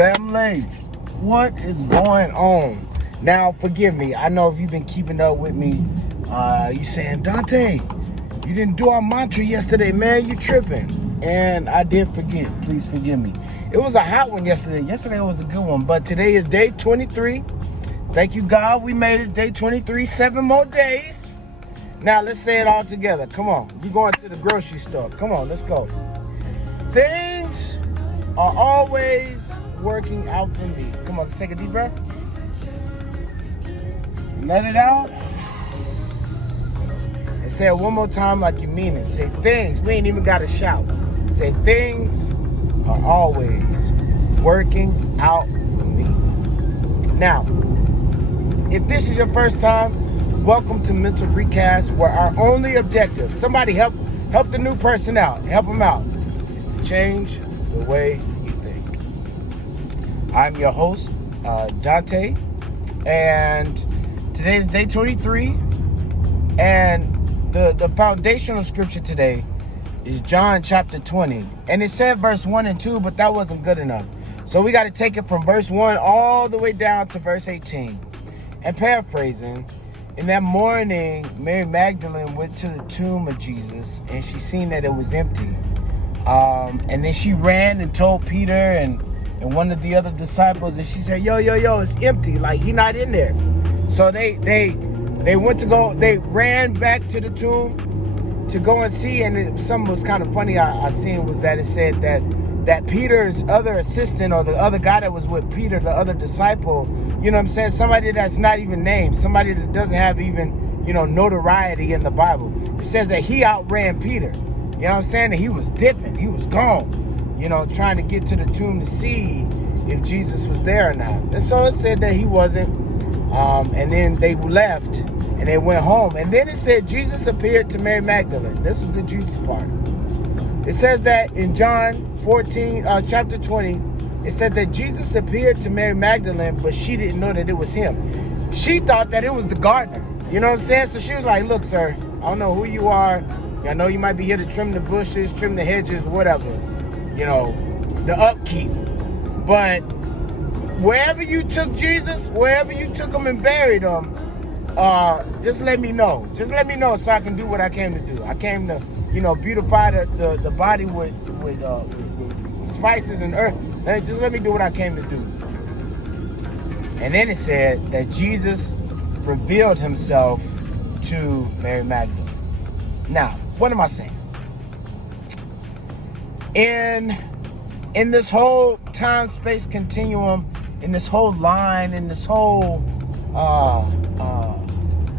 Family, what is going on? Now, forgive me. I know if you've been keeping up with me, you saying, Dante, you didn't do our mantra yesterday, man. You tripping. And I did forget. Please forgive me. It was a hot one yesterday. Yesterday was a good one. But today is day 23. Thank you, God. We made it. Day 23. 7 more days. Now, let's say it all together. Come on. We're going to the grocery store. Come on. Let's go. Things are always working out for me. Come on, let's take a deep breath. Let it out. And say it one more time like you mean it. Say things. We ain't even got to shout. Say things are always working out for me. Now, if this is your first time, welcome to MentalRecast, where our only objective, somebody help the new person out, help them out, is to change the way you think. I'm your host, Dante, and today is day 23, and the foundational scripture today is John chapter 20, and it said verse 1 and 2, but that wasn't good enough. So we got to take it from verse 1 all the way down to verse 18. And paraphrasing, in that morning, Mary Magdalene went to the tomb of Jesus, and she seen that it was empty. And then she ran and told Peter and one of the other disciples, and she said, yo, it's empty. Like, he not in there. So they ran back to the tomb to go and see. And something was kind of funny I seen was that it said that Peter's other assistant, or the other guy that was with Peter, the other disciple, you know what I'm saying? Somebody that's not even named, somebody that doesn't have even, notoriety in the Bible. It says that he outran Peter. You know what I'm saying? And he was dipping. He was gone, trying to get to the tomb to see if Jesus was there or not. And so it said that he wasn't. And then they left and they went home. And then it said Jesus appeared to Mary Magdalene. This is the juicy part. It says that in John 14, chapter 20, it said that Jesus appeared to Mary Magdalene, but she didn't know that it was him. She thought that it was the gardener. You know what I'm saying? So she was like, look, sir, I don't know who you are. I know you might be here to trim the bushes, trim the hedges, whatever. The upkeep. But wherever you took Jesus, wherever you took him and buried him, just let me know. Just let me know so I can do what I came to do. I came to, beautify the body with spices and earth. Just let me do what I came to do. And then it said that Jesus revealed himself to Mary Magdalene. Now, what am I saying? In this whole time-space continuum, in this whole line, in this whole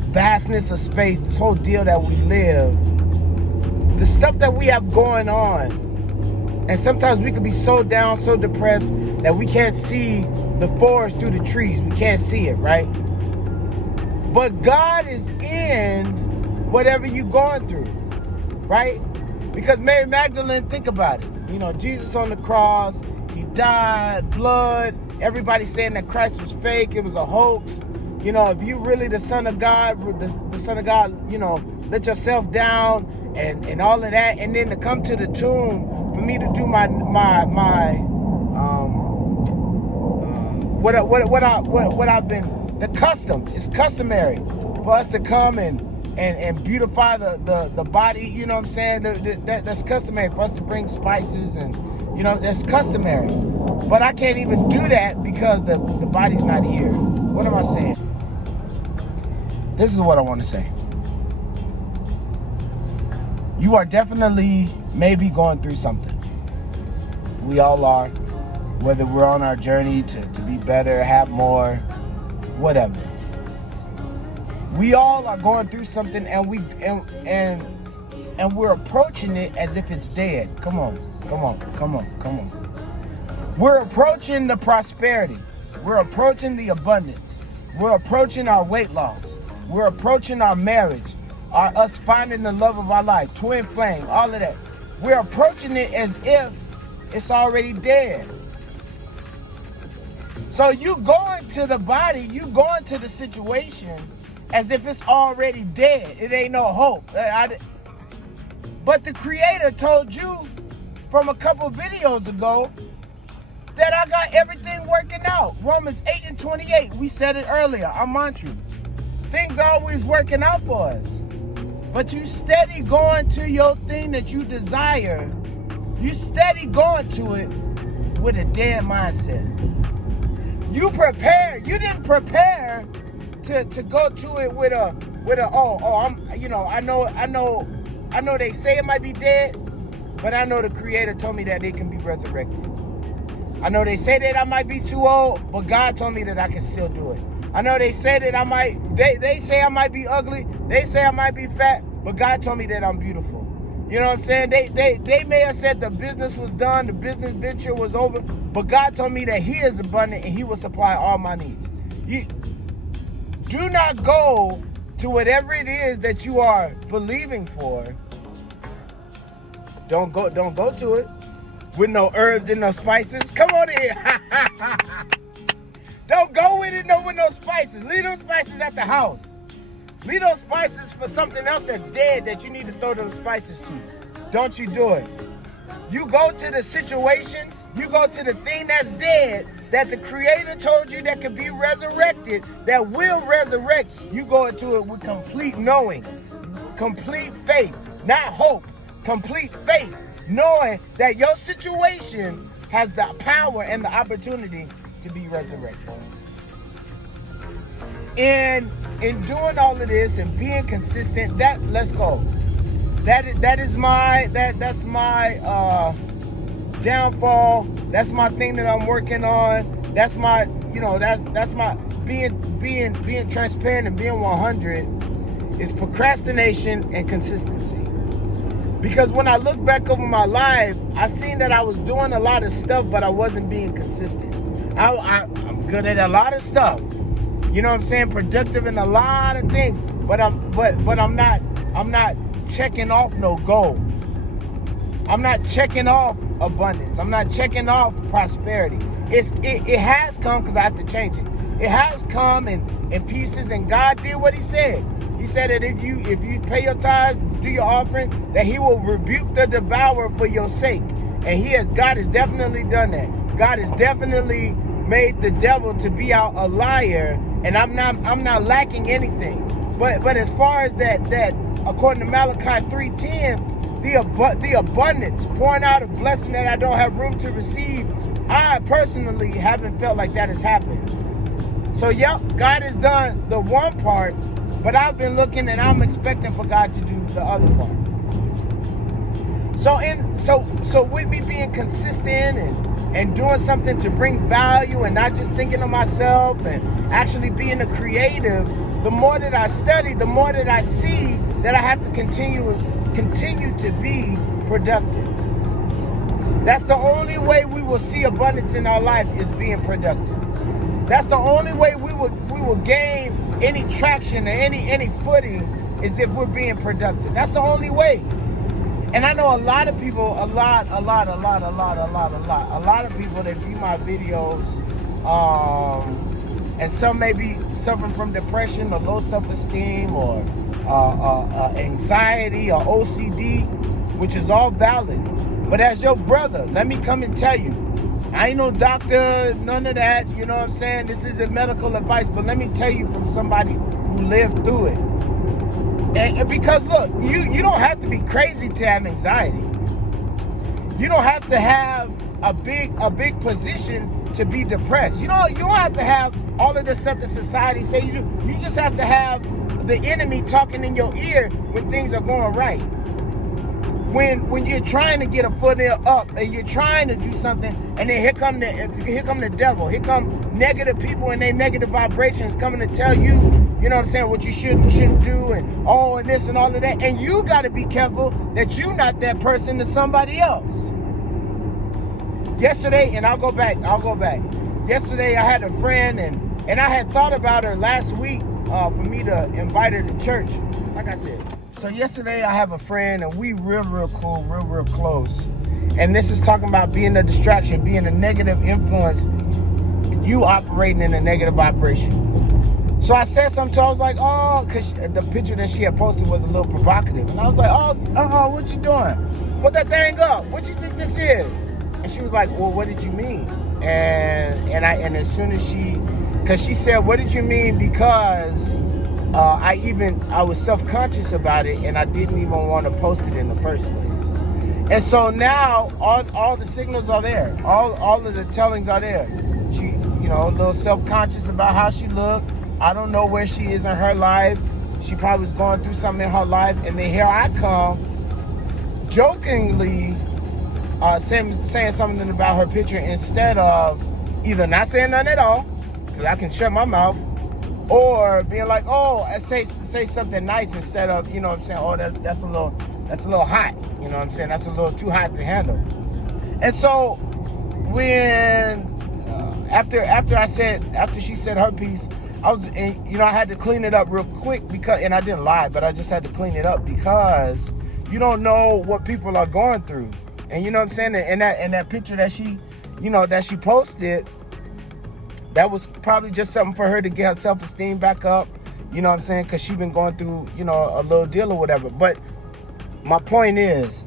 vastness of space, this whole deal that we live, the stuff that we have going on, and sometimes we can be so down, so depressed that we can't see the forest through the trees. We can't see it, right? But God is in whatever you're going through, right? Because Mary Magdalene, think about it. Jesus on the cross, he died, blood. Everybody saying that Christ was fake. It was a hoax. If you really the Son of God, the Son of God, let yourself down and all of that. And then to come to the tomb for me to do what I've been, the custom. It's customary for us to come and beautify the body, you know what I'm saying? That's customary for us to bring spices and, that's customary. But I can't even do that because the body's not here. What am I saying? This is what I want to say. You are definitely maybe going through something. We all are. Whether we're on our journey to be better, have more, whatever. We all are going through something, and we're approaching it as if it's dead. Come on. We're approaching the prosperity. We're approaching the abundance. We're approaching our weight loss. We're approaching our marriage, us finding the love of our life, twin flame, all of that. We're approaching it as if it's already dead. So you going to the body, you going to the situation as if it's already dead. It ain't no hope. But the Creator told you from a couple videos ago that I got everything working out. Romans 8:28. We said it earlier. Our mantra. Things are always working out for us. But you steady going to your thing that you desire. You steady going to it with a dead mindset. You prepared. You didn't prepare to go to it with a I know they say it might be dead, but I know the Creator told me that it can be resurrected. I know they say that I might be too old, but God told me that I can still do it. I know they say that they say I might be ugly, they say I might be fat, but God told me that I'm beautiful. You know what I'm saying? They may have said the business was done, the business venture was over, but God told me that He is abundant and He will supply all my needs. You do not go to whatever it is that you are believing for. Don't go to it with no herbs and no spices. Come on in. Don't go with it with no spices. Leave those spices at the house. Leave those spices for something else that's dead that you need to throw those spices to. Don't you do it. You go to the situation, you go to the thing that's dead, that the Creator told you that could be resurrected, that will resurrect. You go into it with complete knowing, complete faith, not hope, complete faith, knowing that your situation has the power and the opportunity to be resurrected. And in doing all of this and being consistent, let's go. That's my downfall. That's my thing that I'm working on. That's my, that's my being transparent and being 100 is procrastination and consistency. Because when I look back over my life, I seen that I was doing a lot of stuff, but I wasn't being consistent. I'm good at a lot of stuff. You know what I'm saying? Productive in a lot of things, but I'm not checking off no goals. I'm not checking off abundance. I'm not checking off prosperity. It has come because I have to change it. It has come in pieces, and God did what He said. He said that if you pay your tithes, do your offering, that He will rebuke the devourer for your sake. And God has definitely done that. God has definitely made the devil to be out a liar, and I'm not lacking anything. But as far as that according to Malachi 3:10, the abundance, pouring out a blessing that I don't have room to receive, I personally haven't felt like that has happened. So yep, God has done the one part, but I've been looking and I'm expecting for God to do the other part. So with me being consistent and doing something to bring value and not just thinking of myself and actually being a creative, the more that I study, the more that I see that I have to continue to be productive. That's the only way we will see abundance in our life, is being productive. That's the only way we will gain any traction or any footing, is if we're being productive. That's the only way. And I know a lot of people, a lot of people that view my videos, and some may be suffering from depression or low self-esteem or anxiety or OCD, which is all valid. But as your brother, let me come and tell you, I ain't no doctor, none of that, you know what I'm saying? This isn't medical advice, but let me tell you from somebody who lived through it. And because look, you don't have to be crazy to have anxiety. You don't have to have a big position to be depressed. You don't have to have all of the stuff that society say you do. You just have to have the enemy talking in your ear when things are going right. When you're trying to get a foot up and you're trying to do something, and then here come the devil, here come negative people and their negative vibrations coming to tell you, you know what I'm saying, what you should and shouldn't do, and this and all of that. And you got to be careful that you're not that person to somebody else. Yesterday, and I'll go back. Yesterday I had a friend, and I had thought about her last week for me to invite her to church, like I said. So yesterday I have a friend, and we real cool, real close. And this is talking about being a distraction, being a negative influence, you operating in a negative vibration. So I said something to her, I was like, oh, because the picture that she had posted was a little provocative. And I was like, oh, what you doing? Put that thing up. What you think this is? And she was like, well, what did you mean? And as soon as because she said, "What did you mean?" Because I was self-conscious about it, and I didn't even want to post it in the first place. And so now all the signals are there, all of the tellings are there. She, a little self-conscious about how she looked. I don't know where she is in her life. She probably was going through something in her life, and then here I come, jokingly saying something about her picture instead of either not saying nothing at all, because I can shut my mouth, or being like, oh, and say something nice instead of, what I'm saying, oh, that's a little hot, what I'm saying, that's a little too hot to handle. And so when after she said her piece, I had to clean it up real quick and I didn't lie, but I just had to clean it up because you don't know what people are going through. And you know what I'm saying? And that picture that she posted, that was probably just something for her to get her self-esteem back up, you know what I'm saying? Because she's been going through, a little deal or whatever. But my point is,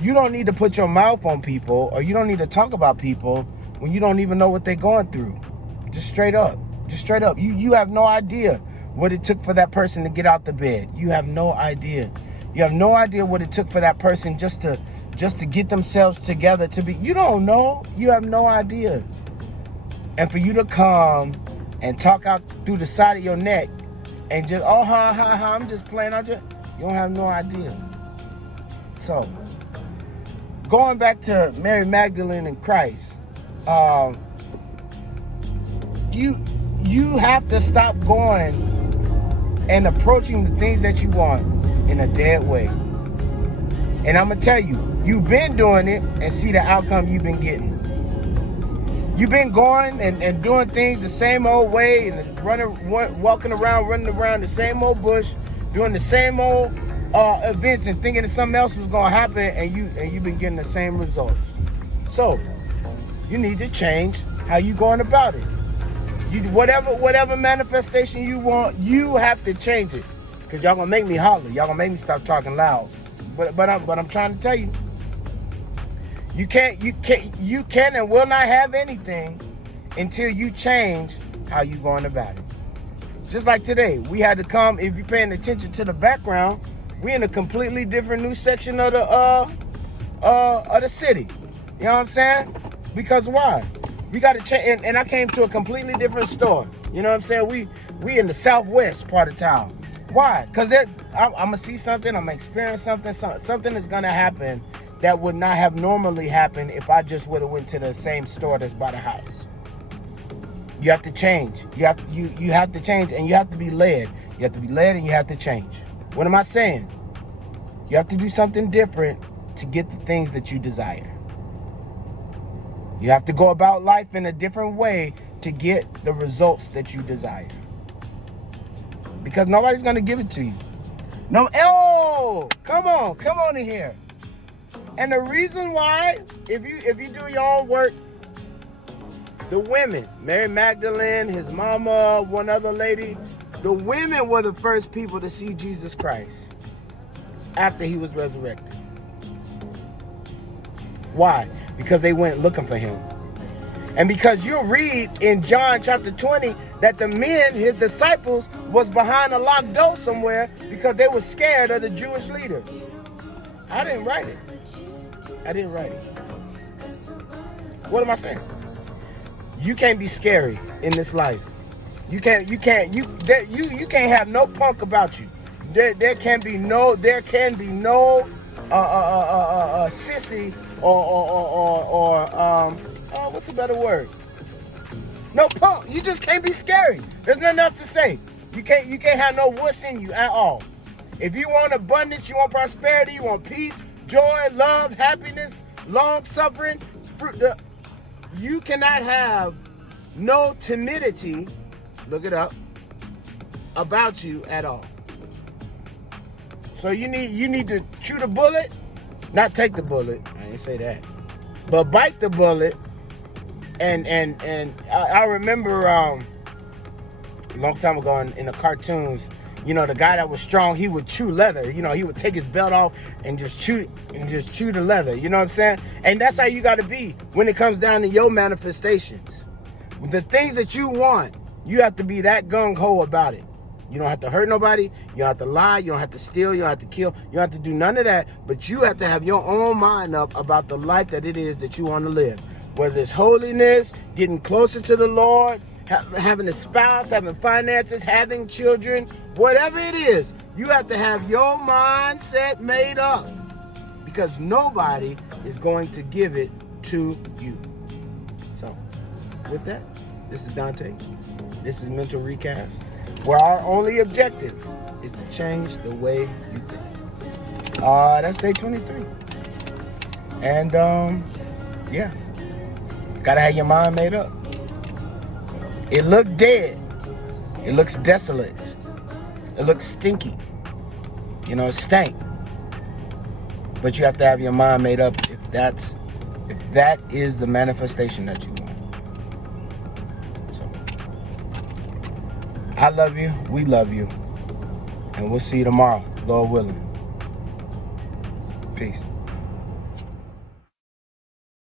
you don't need to put your mouth on people, or you don't need to talk about people when you don't even know what they're going through. Just straight up. You have no idea what it took for that person to get out the bed. You have no idea. You have no idea what it took for that person just to get themselves together to be. You don't know. You have no idea. And for you to come and talk out through the side of your neck and just, I'm just playing. You don't have no idea. So, going back to Mary Magdalene and Christ, you have to stop going and approaching the things that you want in a dead way. And I'm going to tell you, you've been doing it and see the outcome you've been getting. You've been going and doing things the same old way and walking around, running around the same old bush, doing the same old events and thinking that something else was going to happen, and you've been getting the same results. So, you need to change how you going about it. Whatever manifestation you want, you have to change it. Because y'all going to make me holler. Y'all going to make me stop talking loud. But I'm trying to tell you, you can and will not have anything until you change how you going about it. Just like today, we had to come. If you're paying attention to the background, we in a completely different new section of the city. You know what I'm saying? Because why? We got to change, and I came to a completely different store. You know what I'm saying? We in the southwest part of town. Why? Because I'm gonna see something. I'm gonna experience something. Something is gonna happen that would not have normally happened if I just would have went to the same store that's by the house. You have to change. You have to change, and you have to be led. You have to be led, and you have to change. What am I saying? You have to do something different to get the things that you desire. You have to go about life in a different way to get the results that you desire. Because nobody's going to give it to you. No, come on in here. And the reason why, if you do your own work, the women, Mary Magdalene, his mama, one other lady, the women were the first people to see Jesus Christ after he was resurrected. Why? Because they went looking for him. And because you'll read in John chapter 20 that the men, his disciples, was behind a locked door somewhere because they were scared of the Jewish leaders. I didn't write it. What am I saying? You can't be scary in this life. You can't have no punk about you. There can be no sissy or what's a better word? No punk. You just can't be scary. There's nothing else to say. You can't have no wuss in you at all. If you want abundance, you want prosperity, you want peace, joy, love, happiness, long suffering, you cannot have no timidity, look it up, about you at all. So you need to chew the bullet, not take the bullet. I didn't say that, but bite the bullet. And I remember a long time ago in the cartoons, You know, the guy that was strong, he would chew leather. You know, he would take his belt off and just chew the leather. You know what I'm saying? And that's how you got to be when it comes down to your manifestations. The things that you want, you have to be that gung-ho about it. You don't have to hurt nobody. You don't have to lie. You don't have to steal. You don't have to kill. You don't have to do none of that. But you have to have your own mind up about the life that it is that you want to live. Whether it's holiness, getting closer to the Lord, having a spouse, having finances, having children, whatever it is, you have to have your mindset made up. Because nobody is going to give it to you. So, with that, this is Dante. This is Mental Recast, where our only objective is to change the way you think. That's day 23. And, yeah. Gotta have your mind made up. It looked dead. It looks desolate. It looks stinky. You know, it stank. But you have to have your mind made up if that is the manifestation that you want. So, I love you. We love you. And we'll see you tomorrow, Lord willing. Peace.